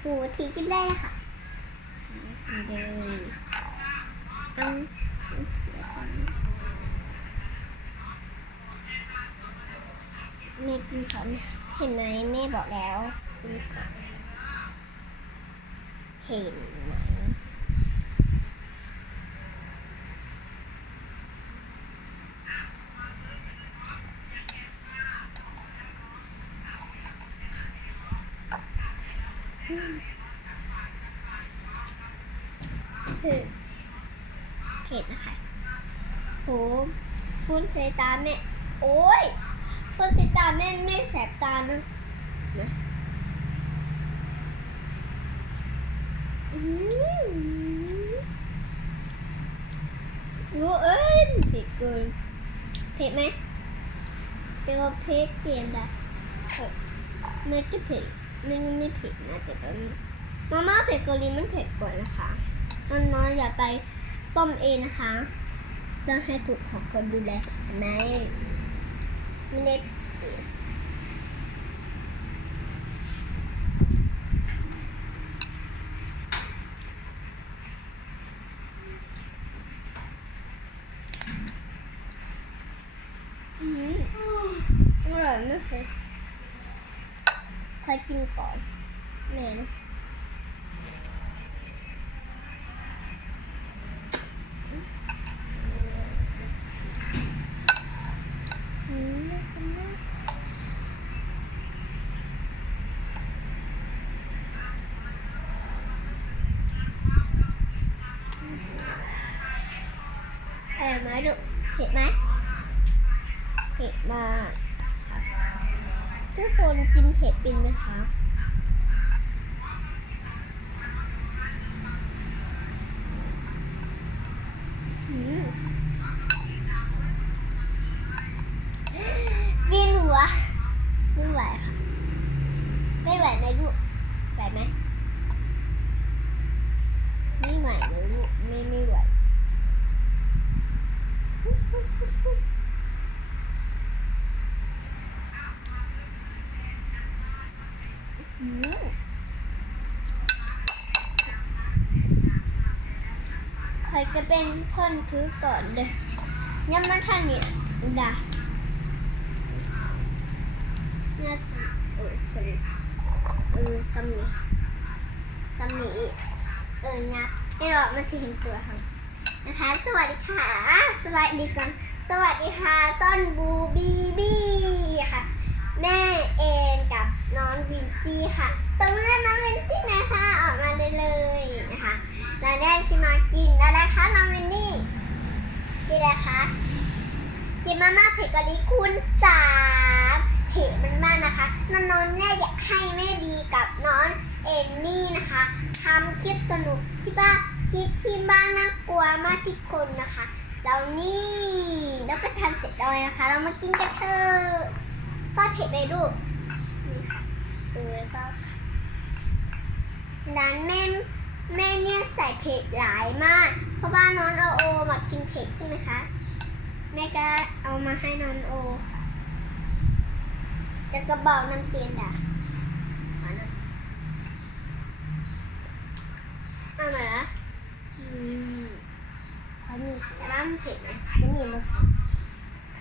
ถูทีกินได้เลยค่ะกินเลยเอาแม่กินก่อนเห็นไหมแม่บอกแล้วกินก่อนเห็นไหมเผ็ดนะคะโหฟุ้นใส่ตาแม่โอ้ยฟุ้นใส่ตาแม่ไม่แสบตานะรู้เอ้ยเผ็ดเกินเผ็ดไหมเจอเผ็ดเพียงใดมันจะเผ็ดไม่เผ็ดนะแต่แบบมาม่าเผ็ดเกาหลีมันเผ็ดกว่านะคะน้อยอย่าไปต้มเองนะคะต้องให้ถูกของคนดูแลไหมไม่ได้อร่อยมากเลยใครกินก่อนแม่นะเผ็ดไหมลูกเผ็ดไหมเผ็ดมากทุกคนกินเผ็ดเป็นไหมคะกินหัวไม่ไหวค่ะไม่ไหวไหมลูกไหวไหมไม่ไหวนะลูกไม่ไหวใครจะเป็นคนถือก่อนเลยย้ำมาท่านนี่ด่าน่าสนุกสนุกสมีงับให้เรามาสิเห็นตัวเขานะคะสวัสดีค่ะสวัสดีก่อนสวัสดีค่ะต้นบูบี้ค่ะแม่เองกับน้องวินซี่ค่ะตรงนี้น้องวินซี่นะคะออกมาเลยนะคะเราได้ชิมากินอะไรคะน้องวินนี่กินอะไรคะกินมาม่าเผ็ดกะหรี่คูณ3เผ็ดมันมากนะคะน้องเนี่ยอยากให้แม่บีกับน้องเอมมี่นะคะทำคลิปสนุกที่บ้านคลิปที่บ้านน่ากลัวมากทุกคนนะคะแล้วก็ทำเสร็จแล้วนะคะเรามากินกันเถอะซอสเผ็ดเลยลูกนี่ค่ะซอสค่ะร้านแม่เนี่ยใส่เผ็ดหลายมากเพราะว่าน้องโอมากินเผ็ดใช่ไหมคะแม่ก็เอามาให้น้องโอค่ะจะกระบอกน้ำเตียนด่ะเอามาละเขามีน้ำเผ็ดนะจะมีมาส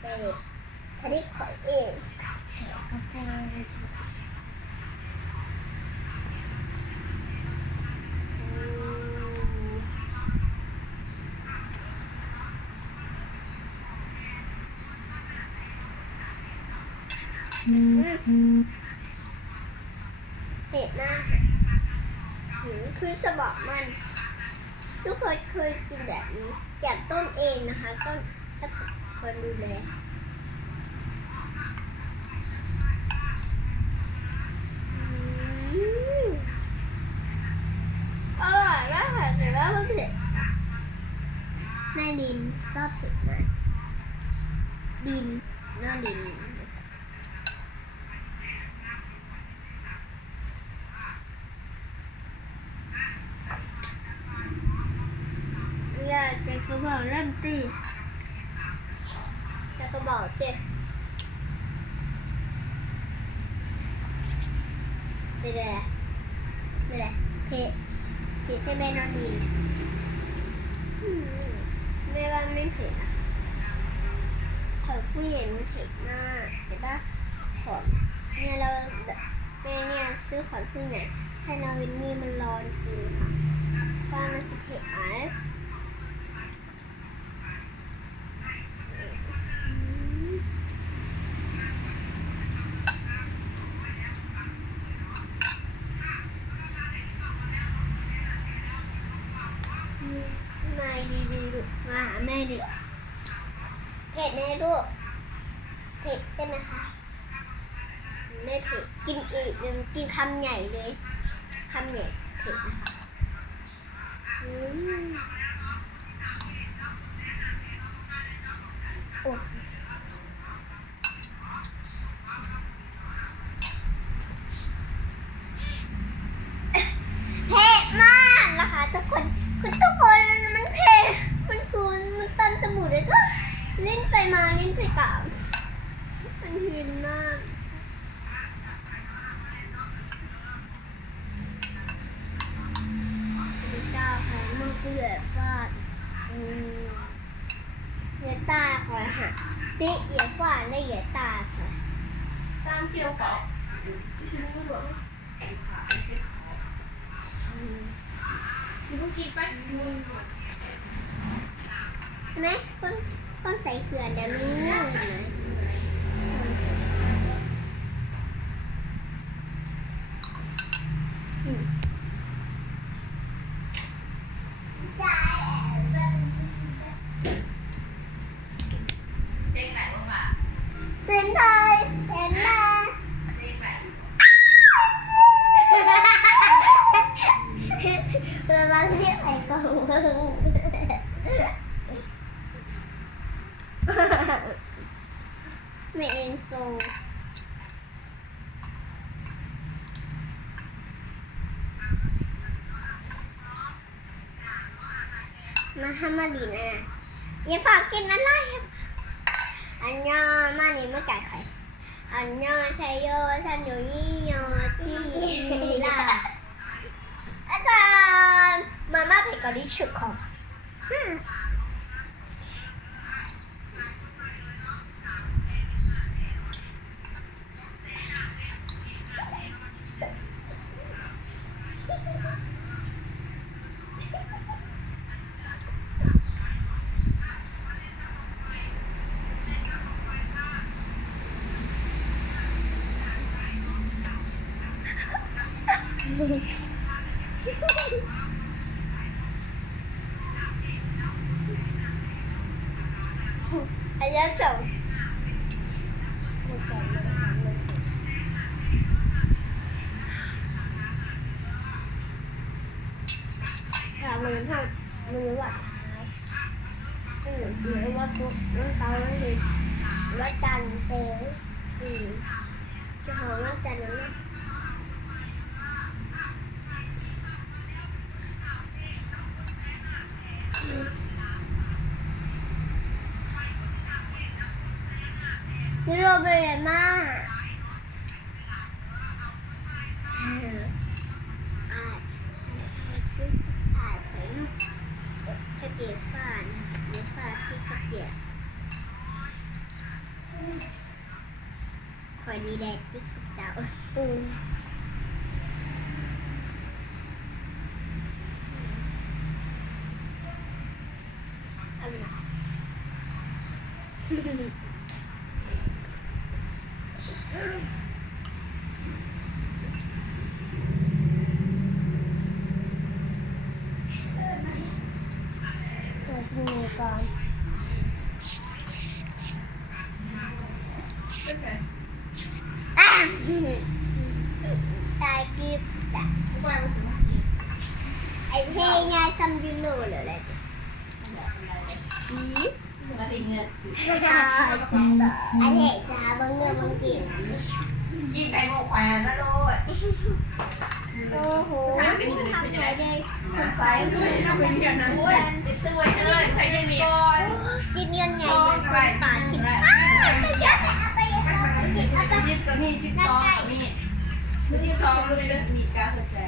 เผ็ดชนิดข่อยเองกระเพาเผ็ดมากคือสบอกมันทุกคนเคยกินแบบนี้จากต้นเองนะคะต้นถ้าคนดูแลอร่อยมากค่ะแต่ว่ามันเผ็ดแม่ดินชอบเผ็ดมากดินน่าดินจะกระบอกเริ่มตีจะกระบอกเจ็ดเดี๋ยว นี่แหละเผ็ดใช่ไหมนอนดีนไม่ว่าไม่เผ็ดนะของผู้ใหญ่มันเผ็ดมากแต่ว่าของเนี่ยเราแม่เนี่ยซื้อของผู้ใหญ่ให้นาวินนี่มันร้อนกินค่ะว่ามันสิเผ็ดไหมมาดีๆลูกมาหาแม่ดิเผ็ดไหมลูกเผ็ดใช่ไหมคะไม่เผ็ดกินอีกเลยกินคำใหญ่เลยคำใหญ่เผ็ดนะคะโอ้เผ็ดมากนะคะทุกคนคือทุกคนมันเผ็ดมันตันจมูกเลยก็ลิ้นไปมาลิ้นไปกลับมันเผ็ดมากเจ้าค่ะมันคือแบบฟาดเหยียดตาขอค่ะติ๊กเหยียดฟาดและเหยียดตาค่ะตามเกี่ยวกับที่ซื้อมาหลวงซื้อมากินไปเห็นไหมคนใส่เกลือเดี๋ยวรู้เห็นไหมเจ๊งไหนบ้างป่ะ เส้นเลยเส้นมาเจ๊งไหนเราเรียกอะไรก่อนไม่เองโซมาทำมาดีนะอย่าฝากกินอะไรอันยอมานี่มาจ่ายใครอันยอชัยโยซันโยยี่ยอที่ลาอาจารย์มาม่าเผ็ดกว่าที่ชุดของอายะชมค่ะมือว่าหรือว่าฟุกน้องเขาเลยว่าจันเซลคือหอมว่าจันนั่นนะนี่เราไปไหนมาจะเปียกฝาเดี๋ยวฝาที่จะเปียกคอยดีแดดที่เจ้าอะไรนะก่อนตายกิฟต์ไอเทียาซัมยูโน่หรืออะไรมาติเงินสิอันเห็นจ้าบางเรื่องบางจีนกินไปหมกแขวนนะโลดโอ้โหทำอะไรได้คนใส่ ต้องเป็นอย่างนั้นสิติดตัวเลยใส่ยังมีก่อน กินเงินใหญ่เลยปากินเยอะไปเอาไปชิปก็มีชิปซองก็มีไม่ชิปซองรู้เลยมีการหัวใจ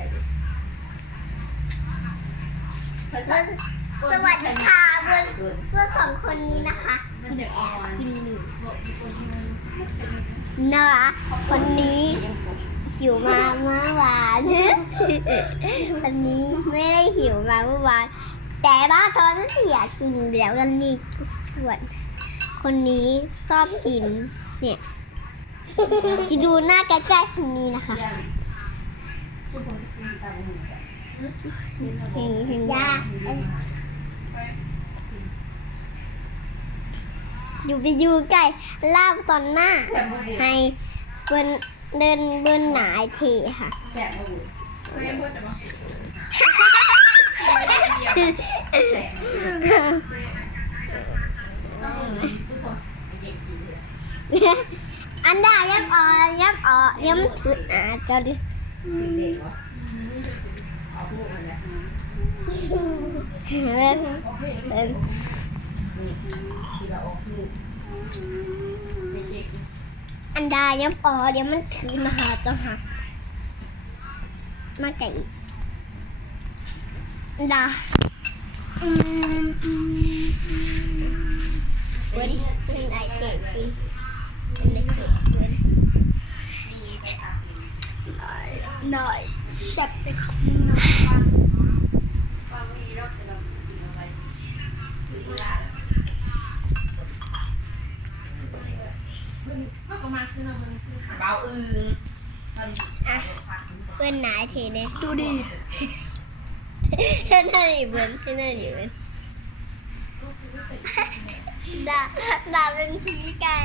ภาษา สวัสดีค่ะเพื่อนสองคนนี้นะคะกินแอบกินหมี่นะคะคนนี้หิวมาเมื่อวานคนนี้ไม่ได้หิวมาเมื่อวานแต่บ้าท้องเสียกินแล้วกันนี่ทุกวันคนนี้ชอบกินเนี่ยสิดูหน้าใกล้ๆคนนี้นะคะยาอยู่ไปอยู่ใกล้ลาบตอนหน้าให้เบิ้นเดินเบิ้นหนาทีค่ะ แสบมาบุญแสบพูดแต่ว่าอันดายับออกยับถือจะดิอันดายับออกเดี๋ยวมันถือมาหาต้องหักมาไก่อันดาเว้นเป็นไอเด็กจริงเป็นเด็กเกินหน่อยแซ่บไปครับหน่อยเบาอึง อ่ะเพื่อนไหนเทเนี่ยดูดิเพื่อนไหนเพื่อนด่าเป็นผีไก่